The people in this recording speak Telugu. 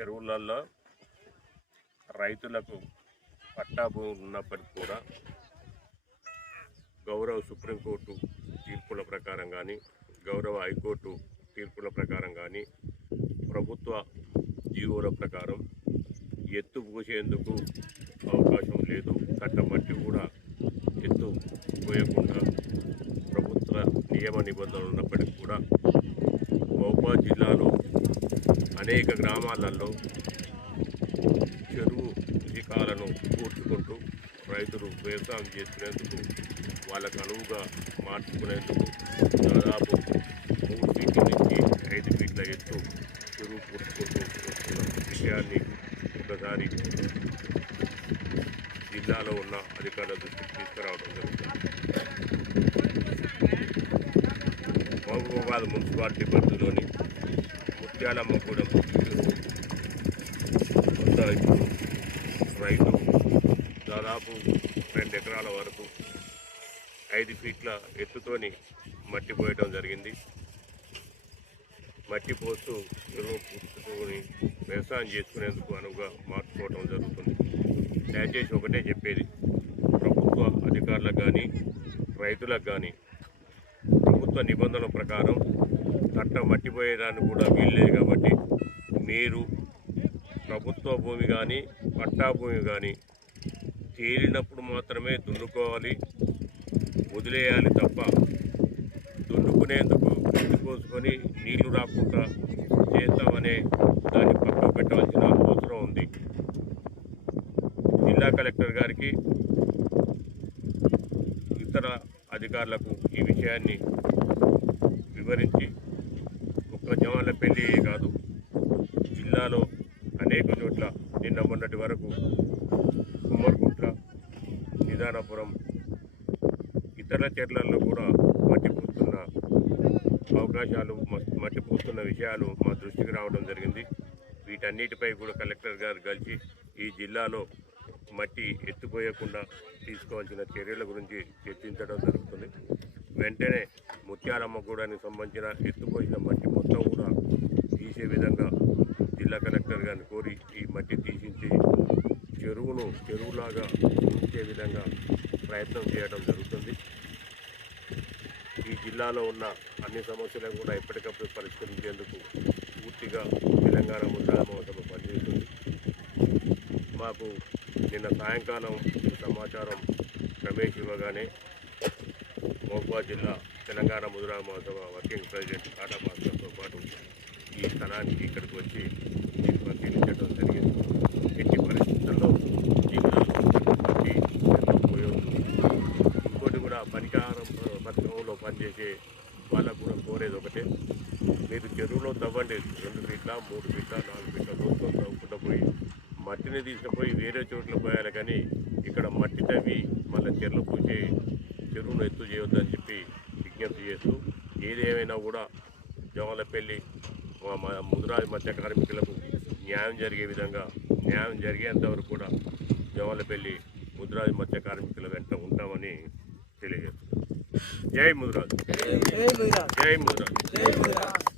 చెరువులలో రైతులకు పట్టా భూమి ఉన్నప్పటికీ కూడా గౌరవ సుప్రీంకోర్టు తీర్పుల ప్రకారం కానీ గౌరవ హైకోర్టు తీర్పుల ప్రకారం కానీ ప్రభుత్వ జీవోల ప్రకారం ఎత్తు పోసేందుకు అవకాశం లేదు. కట్టమట్టి కూడా ఎత్తు పోయకుండా ప్రభుత్వ నియమ నిబంధనలు ఉన్నప్పటికీ కూడా మహబూబాద్ జిల్లాలో అనేక గ్రామాలలో చెరువు శిఖాలను పూడ్చుకుంటూ రైతులు వ్యవసాయం చేసుకునేందుకు వాళ్ళకు అనువుగా మార్చుకునేందుకు దాదాపు మూడు ఫీట్ల నుంచి ఐదు ఫీట్ల ఎత్తు చెరువు పూడ్చుకుంటూ వస్తున్న విషయాన్ని ఒకసారి జిల్లాలో ఉన్న అధికారుల దృష్టికి తీసుకురావడం జరుగుతుంది. మహబూబాబాద్ మున్సిపాలిటీ పరిధిలోని ముత్యాలమ్మగూడెం కూడా వద్ద ఇప్పుడు రైతు దాదాపు రెండు ఎకరాల వరకు ఐదు ఫీట్ల ఎత్తుతోని మట్టి పోయడం జరిగింది. మట్టి పోస్తూ ఎరువు పుచ్చుకొని వ్యవసాయం చేసుకునేందుకు అనువుగా మార్చుకోవడం జరుగుతుంది. దయచేసి ఒకటే చెప్పేది ప్రభుత్వ అధికారులకు కానీ రైతులకు కానీ ప్రభుత్వ నిబంధనల ప్రకారం కట్ట కూడా వీల్లేదు కాబట్టి మీరు ప్రభుత్వ భూమి కానీ పట్టా భూమి కానీ తేలినప్పుడు మాత్రమే దున్నుకోవాలి వదిలేయాలి తప్ప దున్నుకునేందుకు కోసుకొని నీళ్ళు రాకుండా చేస్తామనే దాన్ని పక్కకు పెట్టవలసిన అవసరం ఉంది. జిల్లా కలెక్టర్ గారికి ఇతర అధికారులకు ఈ విషయాన్ని వివరించి పెళ్ళి కాదు. జిల్లాలో అనేక చోట్ల నిన్న మొన్నటి వరకు కుమ్మర్గుంట్ల నిదానపురం ఇతర చెట్లలో కూడా మట్టి అవకాశాలు మట్టిపోతున్న మట్టి విషయాలు మా దృష్టికి రావడం జరిగింది. వీటన్నిటిపై కూడా కలెక్టర్ గారు కలిసి ఈ జిల్లాలో మట్టి ఎత్తుపోయకుండా తీసుకోవాల్సిన చర్యల గురించి చర్చించడం జరుగుతుంది. వెంటనే ముత్యాలమ్మగూడానికి సంబంధించిన ఎత్తుపోసిన మొత్తం కూడా తీసే విధంగా జిల్లా కలెక్టర్ గారిని కోరి ఈ మట్టి తీసించి చెరువును చెరువులాగా ఉంచే విధంగా ప్రయత్నం చేయడం జరుగుతుంది. ఈ జిల్లాలో ఉన్న అన్ని సమస్యలను కూడా ఎప్పటికప్పుడు పరిష్కరించేందుకు పూర్తిగా తెలంగాణ ముద్రా మహోత్సవం పనిచేస్తుంది. మాకు నిన్న సాయంకాలం సమాచారం రమేష్ ఇవ్వగానే మహబూబాద్ జిల్లా తెలంగాణ ముదురా మహోత్సవ వర్కింగ్ ప్రెసిడెంట్ టాటా మాస్టర్తో పాటు ఈ స్థలానికి ఇక్కడికి వచ్చి దీన్ని పరిశీలించడం జరిగింది. ఎట్టి పరిస్థితుల్లో ఇంకోటి కూడా పరిహారం పథకంలో పనిచేసే వాళ్ళకు కూడా కోరేది ఒకటే. మీరు చెరువులో తవ్వండి. రెండు ఫీట్ల మూడు ఫీట్ల నాలుగు ఫీట్ల లోతులో తవ్వుకుంటూ పోయి మట్టిని తీసుకుపోయి వేరే చోట్ల పోయాలి కానీ ఇక్కడ మట్టి తవ్వి మళ్ళీ చెరువులు పూసి చెరువును ఎత్తు చేయొద్దని చెప్పి ఏది ఏమైనా కూడా జమలపల్లి ముదిరాజు మత్స్య కార్మికులకు న్యాయం జరిగే విధంగా న్యాయం జరిగేంత వరకు కూడా జమలపల్లి ముదిరాజు మత్స్య కార్మికుల వెంట ఉంటామని తెలియజేస్తున్నాం. జై ముదిరాజు. జై ముదిరాజ్.